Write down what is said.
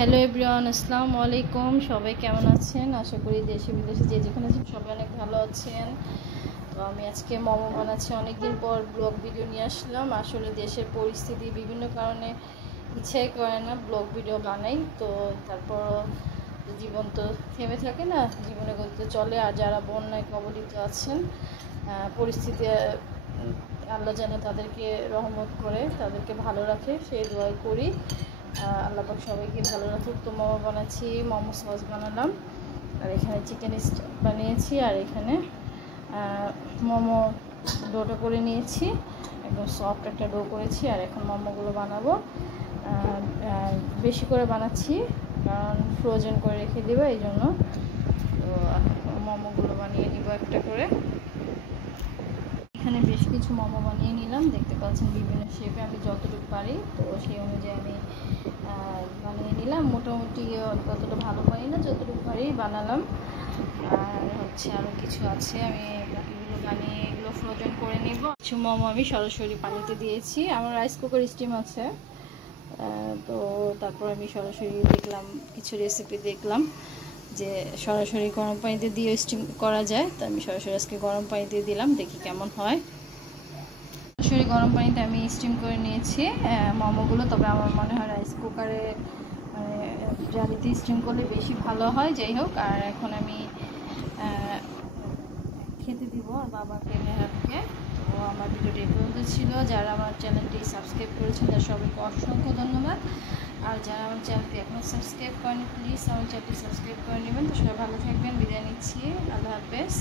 Hello everyone, আসসালামু আলাইকুম। সবাই কেমন আছেন? আশা করি দেশে বিদেশে যে যেখানে আছেন সবাই অনেক ভালো আছেন। তো আমি আজকে মোমো বানাচ্ছি। অনেকদিন পর ব্লগ ভিডিও নিয়ে আসলাম। আসলে দেশের পরিস্থিতি বিভিন্ন কারণে ইচ্ছাই করে না ব্লগ ভিডিও বানাই। তো তারপর জীবন তো থেমে থাকে না, জীবনে গতিতে চলে। আর যারা বন্যায় কবলিত আছেন, পরিস্থিতি আল্লাহ যেন তাদেরকে রহমত করে, তাদেরকে ভালো রাখে সেই দোয়া করি। আল্লাহ পাক সবাইকে ভালো রাখুক। তো মোমো বানাচ্ছি, মোমো সস বানালাম, আর এখানে চিকেন বানিয়েছি, আর এখানে মোমো ডোটা করে নিয়েছি, একদম সফট একটা ডো করেছি। আর এখন মোমোগুলো বানাবো। বেশি করে বানাচ্ছি কারণ ফ্রোজেন করে রেখে দেবো, এই জন্য। তো মোমোগুলো বানিয়ে নিব একটা করে। এখানে বেশ কিছু মোমো বানিয়ে নিলাম, দেখতে পাচ্ছেন বিভিন্ন শেপে আমি যতটুকু পারি, তো সেই অনুযায়ী আমি বানিয়ে নিলাম। মোটামুটি ততটা ভালো পারি না, যতটুকু পারি বানালাম। আর আরও কিছু আছে, আমি বাকিগুলো বানিয়ে এগুলো ফ্রোজেন করে নিব। কিছু মোমো আমি সরাসরি পানিতে দিয়েছি, আমার রাইস কুকার স্টিম আছে। তো তারপর আমি সরাসরি দেখলাম, কিছু রেসিপি দেখলাম যে সরাসরি গরম পানিতে দিয়ে স্টিম করা যায়। তো আমি সরাসরি আজকে গরম পানিতে দিলাম, দেখি কেমন হয়। সরাসরি গরম পানিতে আমি স্টিম করে নিয়েছি মোমোগুলো। তবে আমার মনে হয় রাইস কুকারে জালিতে স্টিম করলে বেশি ভালো হয়। যাই হোক, আর এখন আমি খেতে দিব বাবাকে, মেহারকে। তো আমার ভিডিওটি এই পর্যন্ত ছিল। যারা আমার চ্যানেলটি সাবস্ক্রাইব করেছেন তাদের সবাইকে অসংখ্য ধন্যবাদ। আর যারা আমার চ্যানেলটি এখনও সাবস্ক্রাইব করেনি, প্লিজ আমার চ্যানেলটি সাবস্ক্রাইব করে নেবেন। তো সবাই ভালো থাকবেন, বিদায় নিচ্ছি, আল্লাহ হাফেজ।